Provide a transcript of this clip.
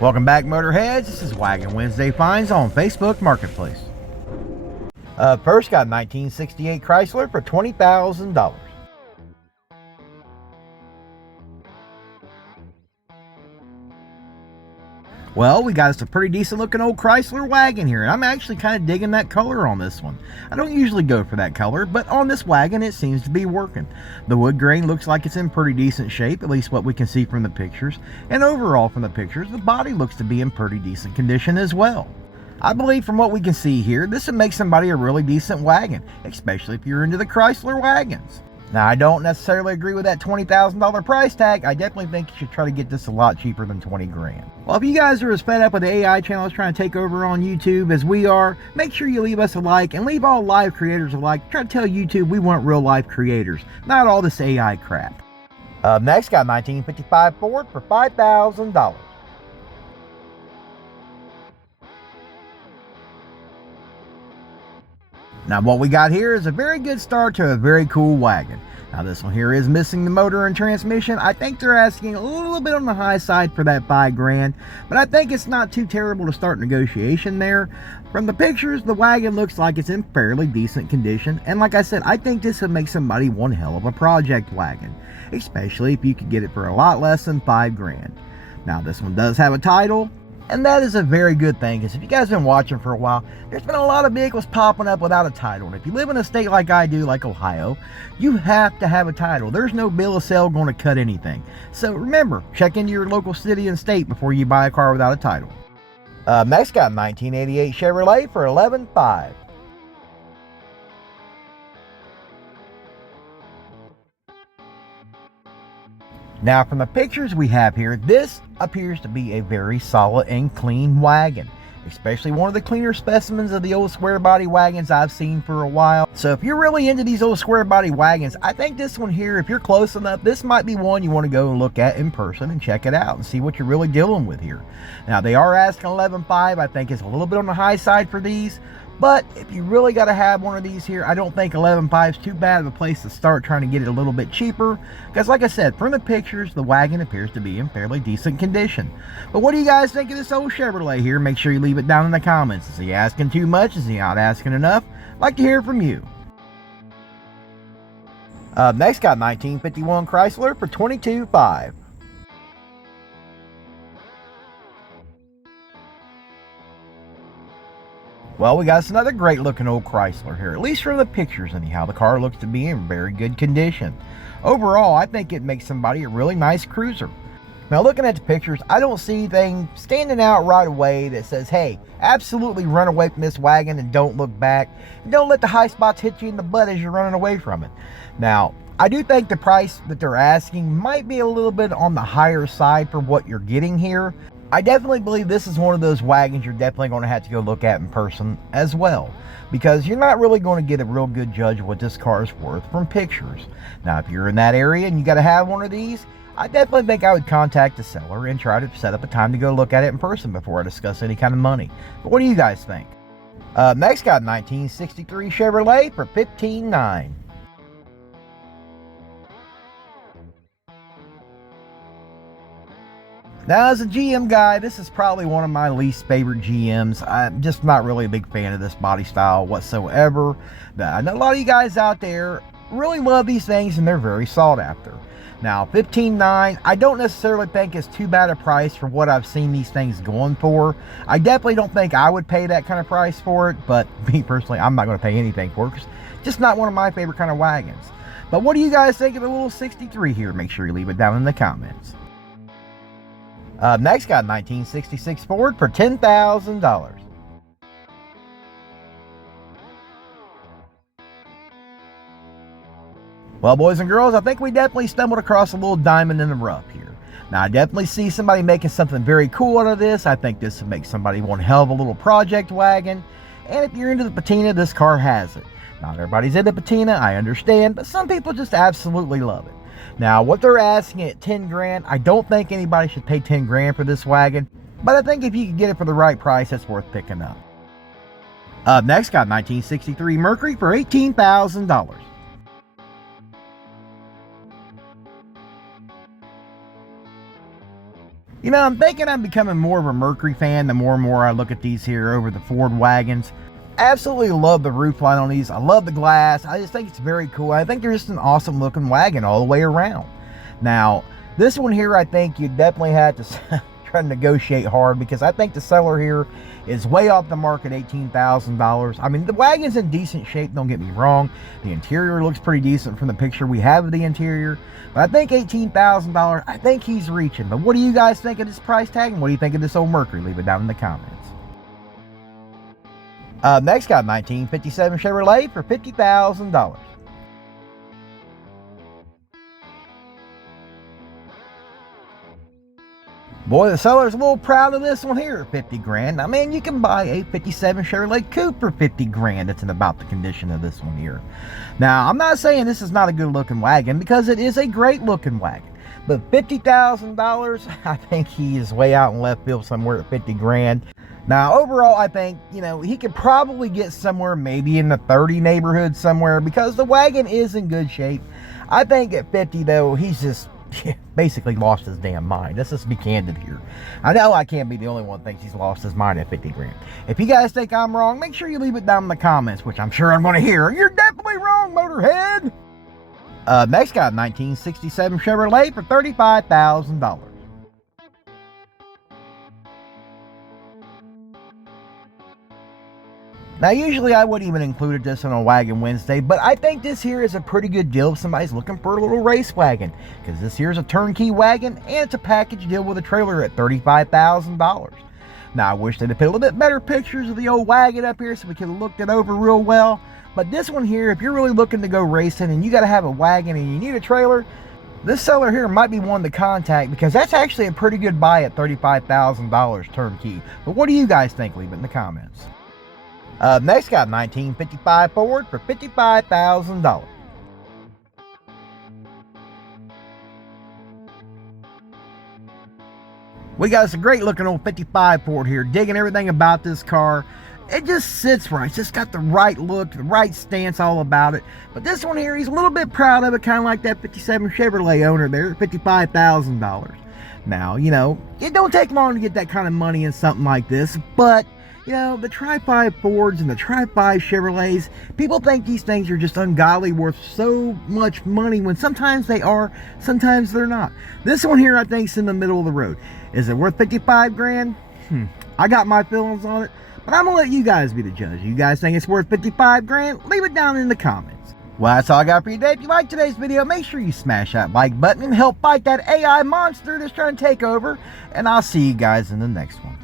Welcome back, Motorheads. This is Wagon Wednesday Finds on Facebook Marketplace. First, got 1968 Chrysler for $20,000. Well, we got us a pretty decent looking old Chrysler wagon here, and I'm actually kind of digging that color on this one. I don't usually go for that color, but on this wagon it seems to be working. The wood grain looks like it's in pretty decent shape, at least what we can see from the pictures, and overall from the pictures, the body looks to be in pretty decent condition as well. I believe from what we can see here, this would make somebody a really decent wagon, especially if you're into the Chrysler wagons. Now, I don't necessarily agree with that $20,000 price tag. I definitely think you should try to get this a lot cheaper than 20 grand. Well, if you guys are as fed up with the AI channels trying to take over on YouTube as we are, make sure you leave us a like and leave all live creators a like. Try to tell YouTube we want real life creators, not all this AI crap. Next, got 1955 Ford for $5,000. Now, what we got here is a very good start to a very cool wagon. Now, this one here is missing the motor and transmission. I think they're asking a little bit on the high side for that 5 grand, but I think it's not too terrible to start negotiation there. From the pictures, the wagon looks like it's in fairly decent condition, and like I said, I think this would make somebody one hell of a project wagon, especially if you could get it for a lot less than 5 grand. Now, this one does have a title, and that is a very good thing, because if you guys have been watching for a while, there's been a lot of vehicles popping up without a title. And if you live in a state like I do, like Ohio, you have to have a title. There's no bill of sale going to cut anything. So remember, check into your local city and state before you buy a car without a title. Next, got 1988 Chevrolet for $11,500. Now, from the pictures we have here, this appears to be a very solid and clean wagon, especially one of the cleaner specimens of the old square body wagons I've seen for a while. So if you're really into these old square body wagons, I think this one here, if you're close enough, this might be one you want to go and look at in person and check it out and see what you're really dealing with here. Now, they are asking $11,500. I think it's a little bit on the high side for these. But if you really got to have one of these here, I don't think $11,500 is too bad of a place to start trying to get it a little bit cheaper. Because like I said, from the pictures, the wagon appears to be in fairly decent condition. But what do you guys think of this old Chevrolet here? Make sure you leave it down in the comments. Is he asking too much? Is he not asking enough? I'd like to hear from you. Next, got 1951 Chrysler for $22,500. Well, we got us another great looking old Chrysler here, at least from the pictures anyhow. The car looks to be in very good condition. Overall, I think it makes somebody a really nice cruiser. Now, looking at the pictures, I don't see anything standing out right away that says, hey, absolutely run away from this wagon and don't look back. And don't let the high spots hit you in the butt as you're running away from it. Now, I do think the price that they're asking might be a little bit on the higher side for what you're getting here. I definitely believe this is one of those wagons you're definitely going to have to go look at in person as well, because you're not really going to get a real good judge of what this car is worth from pictures. Now, if you're in that area and you got to have one of these, I definitely think I would contact the seller and try to set up a time to go look at it in person before I discuss any kind of money. But what do you guys think? Next, got 1963 Chevrolet for $15,900. Now, as a GM guy, this is probably one of my least favorite GMs. I'm just not really a big fan of this body style whatsoever. I know a lot of you guys out there really love these things and they're very sought after. Now, $15,900, I don't necessarily think it's too bad a price for what I've seen these things going for. I definitely don't think I would pay that kind of price for it, but me personally, I'm not going to pay anything for it because it's just not one of my favorite kind of wagons. But what do you guys think of the little 63 here? Make sure you leave it down in the comments. Next, got 1966 Ford for $10,000. Well, boys and girls, I think we definitely stumbled across a little diamond in the rough here. Now, I definitely see somebody making something very cool out of this. I think this would make somebody one hell of a little project wagon. And if you're into the patina, this car has it. Not everybody's into patina, I understand, but some people just absolutely love it. Now, what they're asking at 10 grand, I don't think anybody should pay 10 grand for this wagon, but I think if you can get it for the right price, it's worth picking up. Next, got 1963 Mercury for $18,000. You know, I'm thinking I'm becoming more of a Mercury fan the more and more I look at these here over the Ford wagons. Absolutely love the roof line on these. I love the glass. I just think it's very cool. I think they're just an awesome looking wagon all the way around. Now, this one here, I think you definitely had to try to negotiate hard, because I think the seller here is way off the mark at $18,000. I mean, the wagon's in decent shape, don't get me wrong. The interior looks pretty decent from the picture we have of the interior. But I think $18,000, I think he's reaching. But what do you guys think of this price tag? And what do you think of this old Mercury? Leave it down in the comments. Next, got 1957 Chevrolet for $50,000. Boy, the seller's a little proud of this one here at 50 grand. I mean, you can buy a 57 Chevrolet Coupe for 50 grand. That's in about the condition of this one here. Now, I'm not saying this is not a good looking wagon, because it is a great looking wagon. But $50,000, I think he is way out in left field somewhere at 50 grand. Now, overall, I think, you know, he could probably get somewhere maybe in the 30 neighborhood somewhere, because the wagon is in good shape. I think at 50, though, he's just basically lost his damn mind. Let's just be candid here. I know I can't be the only one that thinks he's lost his mind at 50 grand. If you guys think I'm wrong, make sure you leave it down in the comments, which I'm sure I'm going to hear. You're definitely wrong, Motorhead. Next, got 1967 Chevrolet for $35,000. Now, usually I wouldn't even include this on a Wagon Wednesday, but I think this here is a pretty good deal if somebody's looking for a little race wagon, because this here is a turnkey wagon, and it's a package deal with a trailer at $35,000. Now, I wish they'd have put a little bit better pictures of the old wagon up here so we could have looked it over real well. But this one here, if you're really looking to go racing and you got to have a wagon and you need a trailer, this seller here might be one to contact, because that's actually a pretty good buy at $35,000 turnkey. But what do you guys think? Leave it in the comments. Next, got 1955 Ford for $55,000. We got us a great looking old 55 Ford here. Digging everything about this car. It just sits right. It's just got the right look, the right stance, all about it. But this one here, he's a little bit proud of it, kind of like that 57 Chevrolet owner there, $55,000. Now, you know, it don't take long to get that kind of money in something like this, but you know, the Tri-5 Fords and the Tri-5 Chevrolets, people think these things are just ungodly worth so much money, when sometimes they are, sometimes they're not. This one here, I think, is in the middle of the road. Is it worth 55 grand? I got my feelings on it, but I'm gonna let you guys be the judge. You guys think it's worth 55 grand? Leave it down in the comments. Well, that's all I got for you today. If you liked today's video, make sure you smash that like button and help fight that AI monster that's trying to take over. And I'll see you guys in the next one.